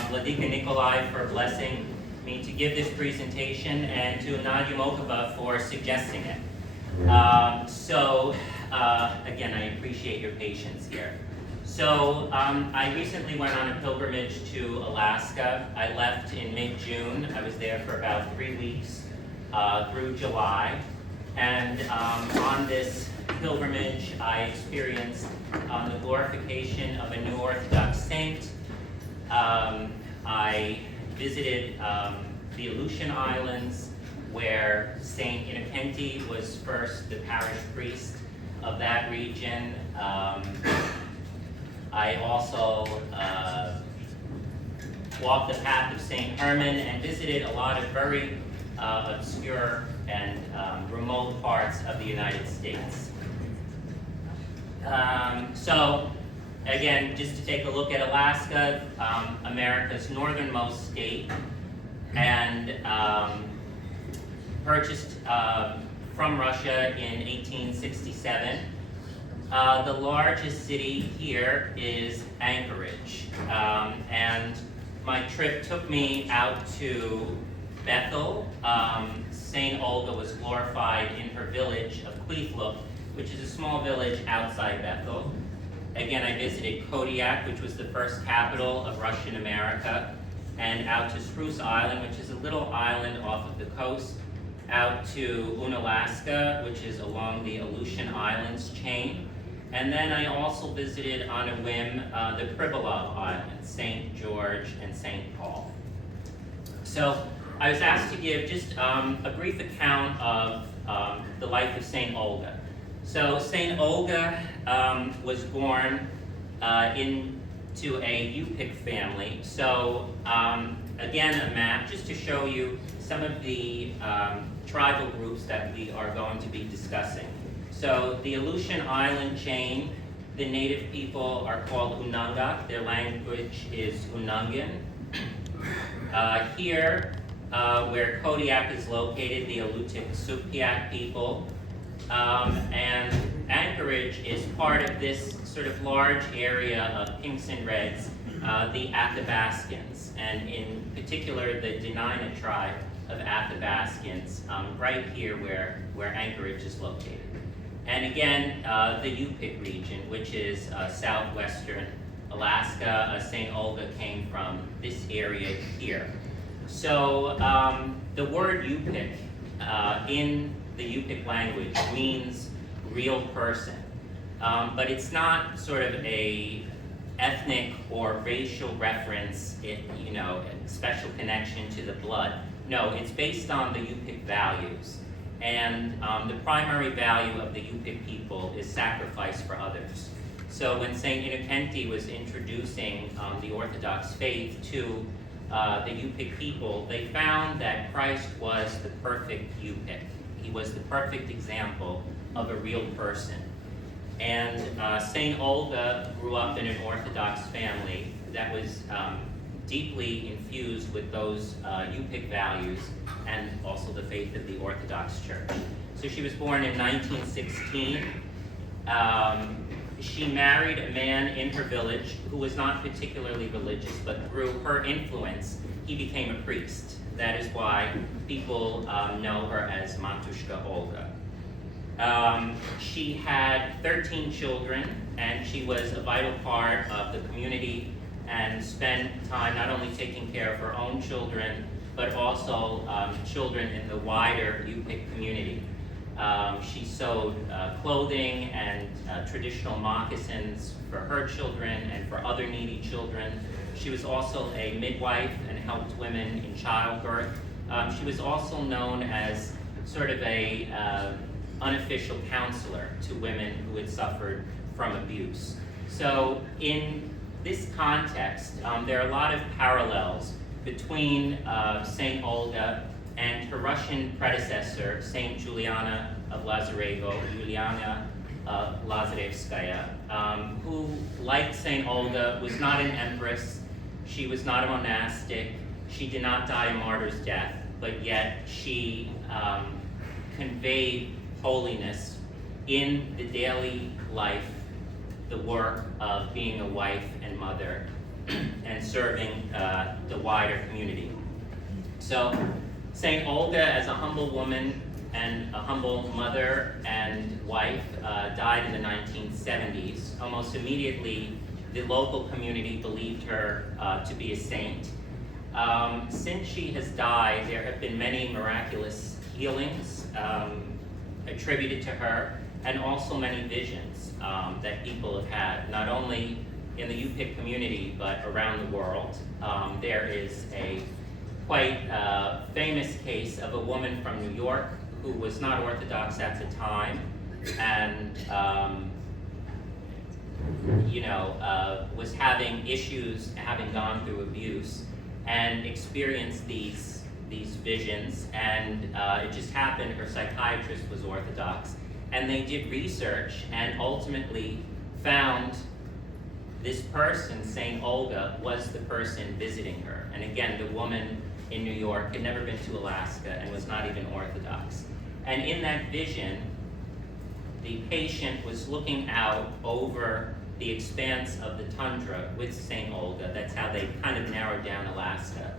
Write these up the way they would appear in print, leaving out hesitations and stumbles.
Vladika Nikolai for blessing me to give this presentation, and to Nadia Mokova for suggesting it. Again, I appreciate your patience here. So I recently went on a pilgrimage to Alaska. I left in mid-June. I was there for about 3 weeks through July. And on this pilgrimage, I experienced the glorification of a new Orthodox saint. I visited the Aleutian Islands, where Saint Innocenti was first the parish priest of that region. I also walked the path of St. Herman and visited a lot of very obscure and remote parts of the United States. So again, just to take a look at Alaska, America's northernmost state, and purchased from Russia in 1867. The largest city here is Anchorage, and my trip took me out to Bethel. St. Olga was glorified in her village of Kwethluk, which is a small village outside Bethel. Again, I visited Kodiak, which was the first capital of Russian America, and out to Spruce Island, which is a little island off of the coast, out to Unalaska, which is along the Aleutian Islands chain. And then I also visited on a whim the Pribilov Islands, St. George and St. Paul. So I was asked to give just a brief account of the life of St. Olga. So St. Olga was born into a Yupik family. So again, a map just to show you some of the tribal groups that we are going to be discussing. So the Aleutian Island chain, the native people are called Unangak. Their language is Unangan. Here, where Kodiak is located, the Alutiiq Sugpiaq people. And Anchorage is part of this sort of large area of Pinks and Reds, the Athabascans, and in particular the Dena'ina tribe of Athabascans, right here where Anchorage is located. And again, the Yupik region, which is southwestern Alaska. St. Olga came from this area here. So the word Yupik in the Yupik language means real person, but it's not sort of a ethnic or racial reference, a special connection to the blood. No, it's based on the Yupik values. And the primary value of the Yupik people is sacrifice for others. So when St. Innocenti was introducing the Orthodox faith to the Yupik people, they found that Christ was the perfect Yupik. He was the perfect example of a real person. And St. Olga grew up in an Orthodox family that was deeply infused with those Yupik values and also the faith of the Orthodox Church. So she was born in 1916. She married a man in her village who was not particularly religious, but through her influence, he became a priest. That is why people know her as Matushka Olga. She had 13 children, and she was a vital part of the community and spent time not only taking care of her own children, but also children in the wider Yupik community. She sewed clothing and traditional moccasins for her children and for other needy children. She was also a midwife and helped women in childbirth. She was also known as sort of a unofficial counselor to women who had suffered from abuse. So in this context, there are a lot of parallels between St. Olga and her Russian predecessor, St. Juliana of Lazarevo, Juliana Lazarevskaya, who, like St. Olga, was not an empress. She was not a monastic. She did not die a martyr's death, but yet she conveyed holiness in the daily life, the work of being a wife and mother and serving the wider community. So St. Olga, as a humble woman and a humble mother and wife, died in the 1970s. Almost immediately, the local community believed her to be a saint. Since she has died, there have been many miraculous healings attributed to her, and also many visions that people have had, not only in the UPIC community, but around the world. There is a quite famous case of a woman from New York who was not Orthodox at the time, and was having issues, having gone through abuse, and experienced these visions, and it just happened her psychiatrist was Orthodox, and they did research and ultimately found this person, St. Olga, was the person visiting her. And again, the woman in New York had never been to Alaska and was not even Orthodox. And in that vision, the patient was looking out over the expanse of the tundra with St. Olga. That's how they kind of narrowed down Alaska.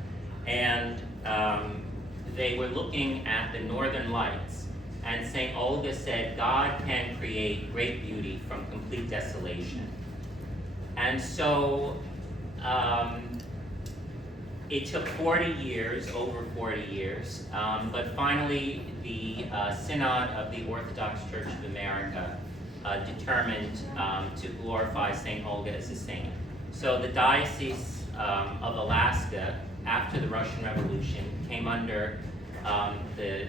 And they were looking at the northern lights. And St. Olga said, God can create great beauty from complete desolation. And so it took 40 years, over 40 years, but finally the Synod of the Orthodox Church of America determined to glorify St. Olga as a saint. So the Diocese of Alaska, after the Russian Revolution, came under the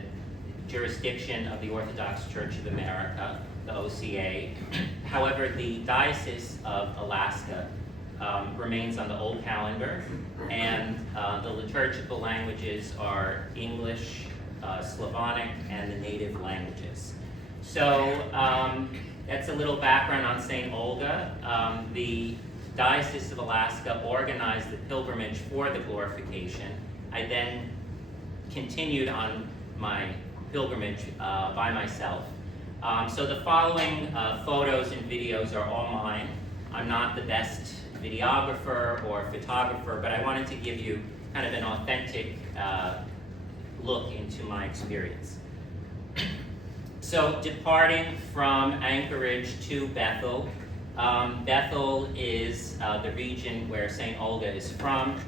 jurisdiction of the Orthodox Church of America, the OCA. However, the Diocese of Alaska remains on the old calendar, and the liturgical languages are English, Slavonic, and the native languages. So that's a little background on St. Olga. The Diocese of Alaska organized the pilgrimage for the glorification. I then continued on my pilgrimage by myself. So the following photos and videos are all mine. I'm not the best videographer or photographer, but I wanted to give you kind of an authentic look into my experience. So departing from Anchorage to Bethel. Bethel is the region where St. Olga is from.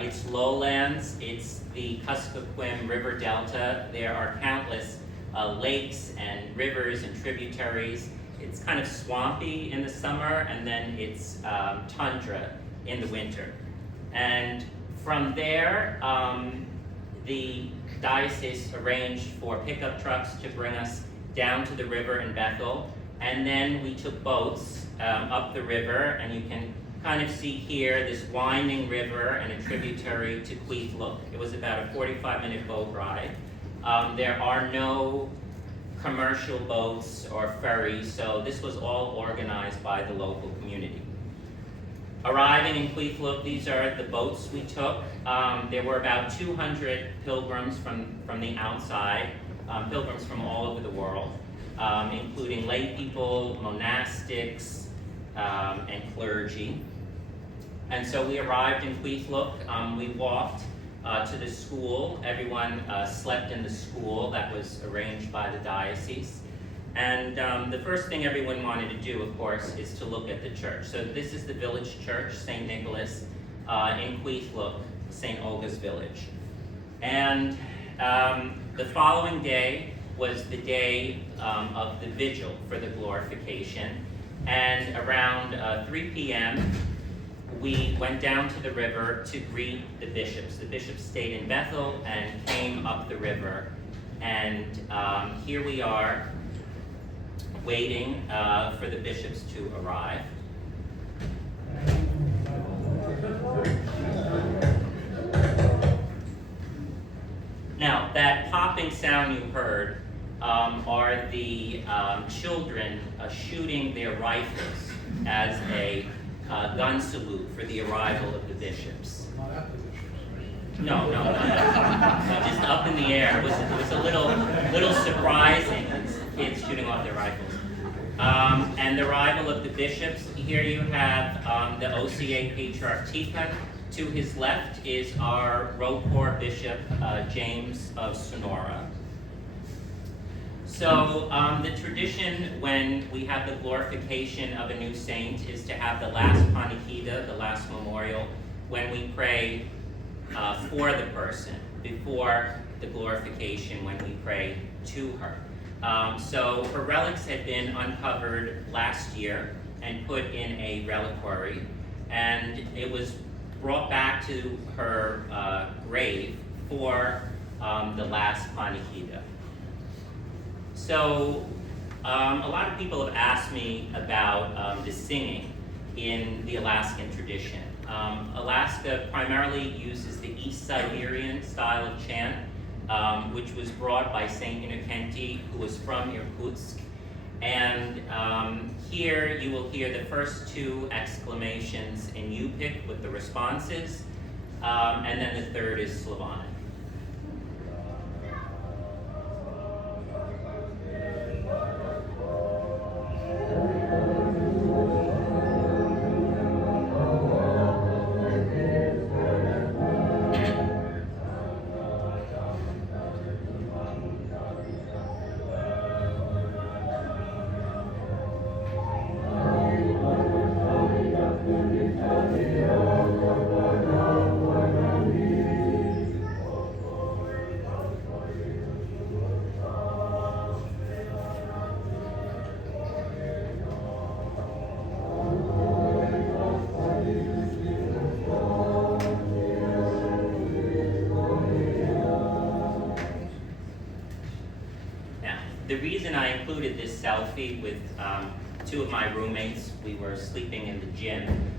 It's lowlands, it's the Kuskokwim River Delta. There are countless lakes and rivers and tributaries. It's kind of swampy in the summer, and then it's tundra in the winter. And from there, the diocese arranged for pickup trucks to bring us down to the river in Bethel, and then we took boats up the river, and you can kind of see here this winding river and a tributary to Queethlook. It was about a 45-minute boat ride. There are no commercial boats or ferries, so this was all organized by the local community. Arriving in Queethlook, these are the boats we took. There were about 200 pilgrims from the outside, pilgrims from all over the world, including lay people, monastics, and clergy. And so we arrived in Queethlook. We walked to the school. Everyone slept in the school that was arranged by the diocese. And the first thing everyone wanted to do, of course, is to look at the church. So this is the village church, St. Nicholas, in Queethlook, St. Olga's village. And the following day was the day of the vigil for the glorification. And around 3 p.m., we went down to the river to greet the bishops. The bishops stayed in Bethel and came up the river. And here we are waiting for the bishops to arrive. Now, that popping sound you heard are the children shooting their rifles as a gun salute for the arrival of the bishops. Not at the bishops, right? No, just up in the air. It was a little surprising, kids shooting off their rifles. And the arrival of the bishops, here you have the OCA Patriarch Tikhon. To his left is our Rocor Bishop, James of Sonora. So the tradition when we have the glorification of a new saint is to have the last panikhida, the last memorial, when we pray for the person, before the glorification when we pray to her. So her relics had been uncovered last year and put in a reliquary, and it was brought back to her grave for the last panikhida. So a lot of people have asked me about the singing in the Alaskan tradition. Alaska primarily uses the East Siberian style of chant, which was brought by Saint Innocenty, who was from Irkutsk. And here you will hear the first two exclamations in Yupik with the responses, and then the third is Slavonic. The reason I included this selfie with two of my roommates, we were sleeping in the gym,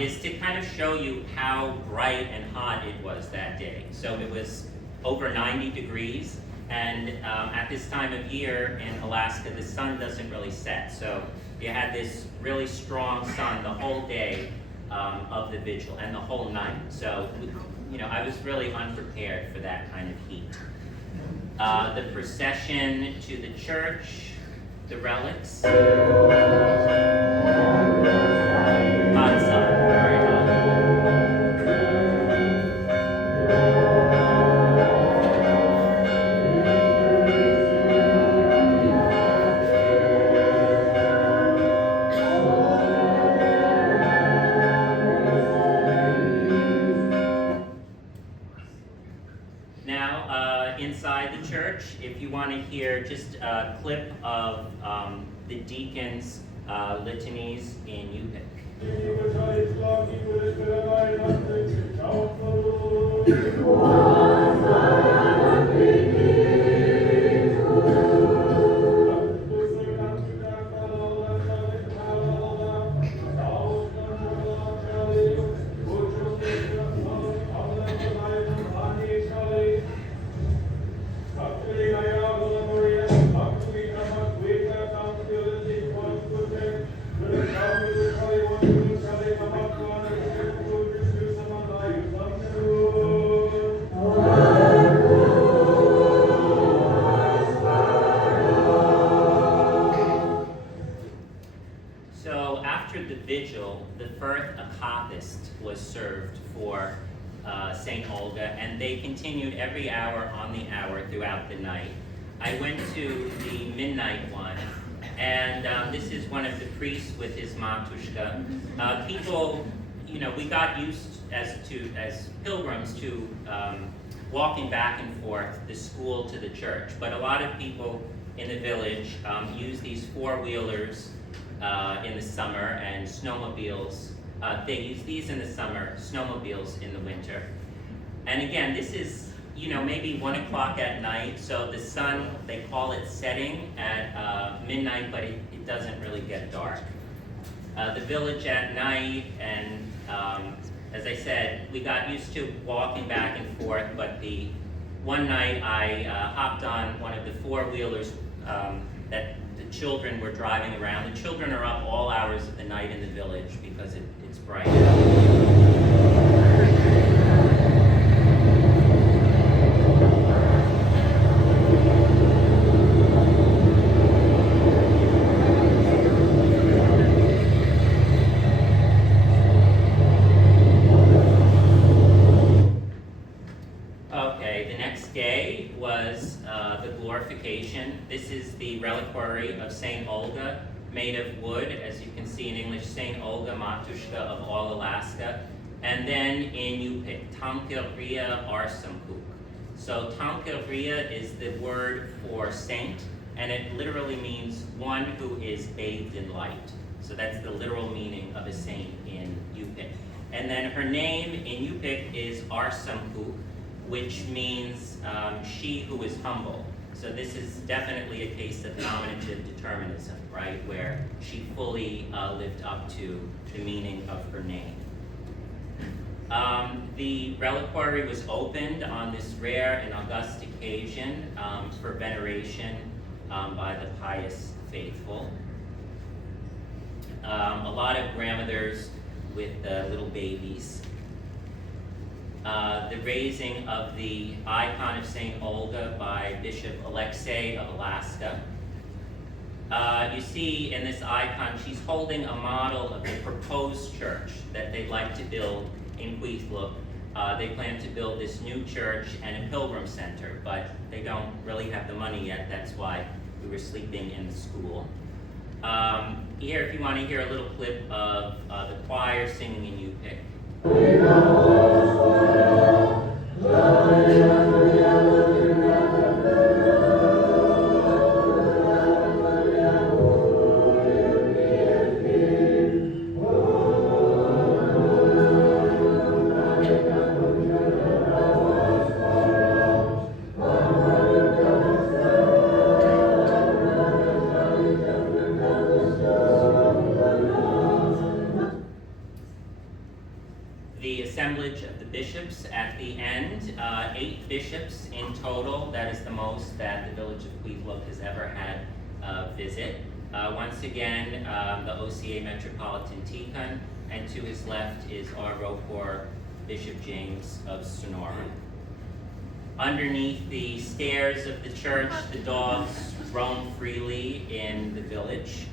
is to kind of show you how bright and hot it was that day. So it was over 90 degrees, and at this time of year in Alaska, the sun doesn't really set. So you had this really strong sun the whole day of the vigil and the whole night. So, I was really unprepared for that kind of heat. The procession to the church, the relics. Hot sun, very hot. Now, inside the church, if you want to hear just a clip of the deacons' litanies in Yupik. So after the vigil, the first akafist was served for St. Olga, and they continued every hour on the hour throughout the night. I went to the midnight one, and this is one of the priests with his matushka. People, we got used as pilgrims to walking back and forth the school to the church, but a lot of people in the village use these four-wheelers in the summer and snowmobiles. They use these in the summer, snowmobiles in the winter. And again, this is, maybe 1 o'clock at night, so the sun, they call it setting at midnight, but it doesn't really get dark. The village at night, and as I said, we got used to walking back and forth, but the one night I hopped on one of the four-wheelers that the children were driving around. The children are up all hours of the night in the village because it's bright. This is the reliquary of St. Olga, made of wood, as you can see in English, St. Olga, Matushka of all Alaska. And then in Yupik, Tankilria Arsamkuk. So Tankilria is the word for saint, and it literally means one who is bathed in light. So that's the literal meaning of a saint in Yupik. And then her name in Yupik is Arsamkuk, which means she who is humble. So this is definitely a case of nominative determinism, right, where she fully lived up to the meaning of her name. The reliquary was opened on this rare and august occasion for veneration by the pious faithful. A lot of grandmothers with little babies. The raising of the icon of St. Olga by Bishop Alexei of Alaska. You see in this icon, she's holding a model of the proposed church that they'd like to build in Kwethluk. They plan to build this new church and a pilgrim center, but they don't really have the money yet. That's why we were sleeping in the school. Here, if you want to hear a little clip of the choir singing in Yupik. The assemblage of the bishops at the end, 8 bishops in total. That is the most that the village of Kwethluk has ever had visit. Once again, the OCA Metropolitan Tikhon, and to his left is our Ropor Bishop James of Sonora. Underneath the stairs of the church, the dogs roam freely in the village.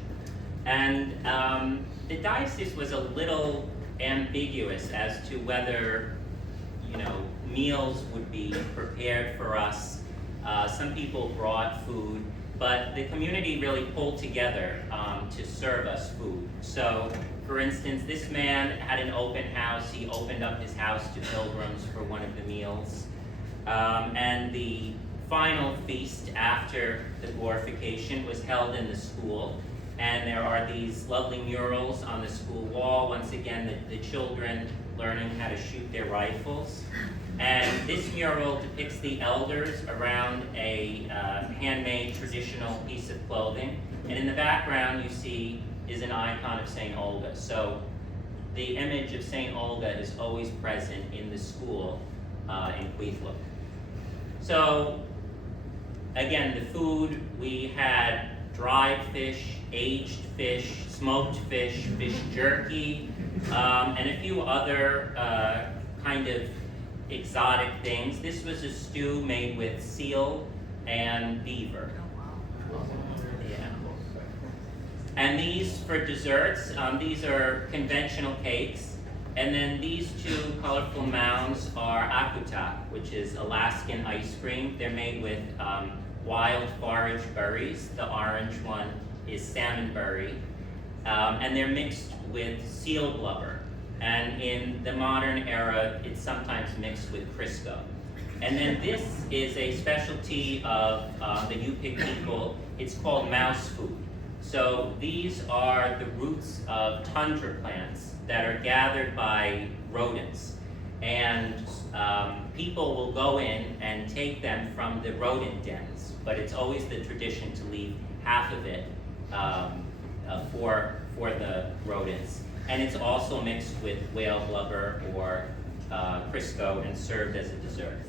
And the diocese was a little ambiguous as to whether, meals would be prepared for us. Some people brought food, but the community really pulled together to serve us food. So, for instance, this man had an open house. He opened up his house to pilgrims for one of the meals. And the final feast after the glorification was held in the school. And there are these lovely murals on the school wall. Once again, the children learning how to shoot their rifles. And this mural depicts the elders around a handmade traditional piece of clothing. And in the background you see is an icon of St. Olga. So the image of St. Olga is always present in the school in Kwethluk. So again, the food, we had dried fish, aged fish, smoked fish, fish jerky, and a few other kind of exotic things. This was a stew made with seal and beaver. Yeah. And these for desserts, these are conventional cakes. And then these 2 colorful mounds are akutak, which is Alaskan ice cream. They're made with wild forage berries. The orange one is salmonberry. And they're mixed with seal blubber. And in the modern era, it's sometimes mixed with Crisco. And then this is a specialty of the Yupik people. It's called mouse food. So these are the roots of tundra plants that are gathered by rodents. And people will go in and take them from the rodent dens, but it's always the tradition to leave half of it for the rodents. And it's also mixed with whale blubber or Crisco and served as a dessert.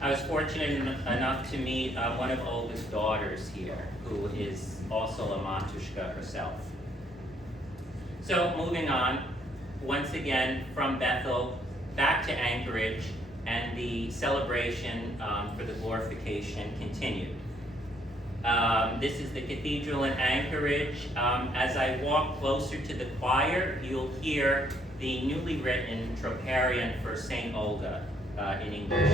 I was fortunate enough to meet one of Olga's daughters here, who is also a Matushka herself. So moving on, once again from Bethel back to Anchorage, and the celebration for the glorification continued. This is the cathedral in Anchorage. As I walk closer to the choir, you'll hear the newly written troparion for St. Olga in English.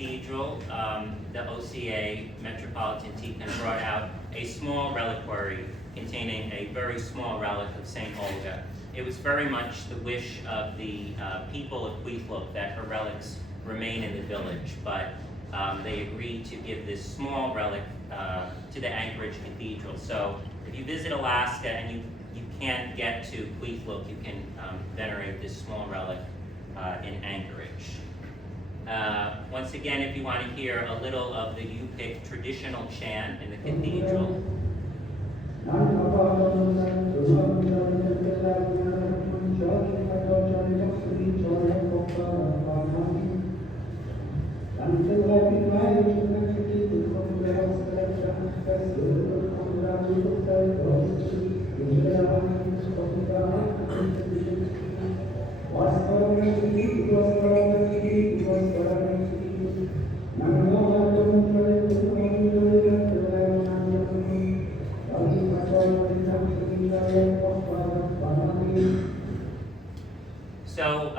cathedral, the OCA Metropolitan Deacon brought out a small reliquary containing a very small relic of St. Olga. It was very much the wish of the people of Queethlope that her relics remain in the village, but they agreed to give this small relic to the Anchorage Cathedral. So if you visit Alaska and you can't get to Queethlope, you can venerate this small relic in Anchorage. Once again, if you want to hear a little of the Yupik traditional chant in the cathedral. So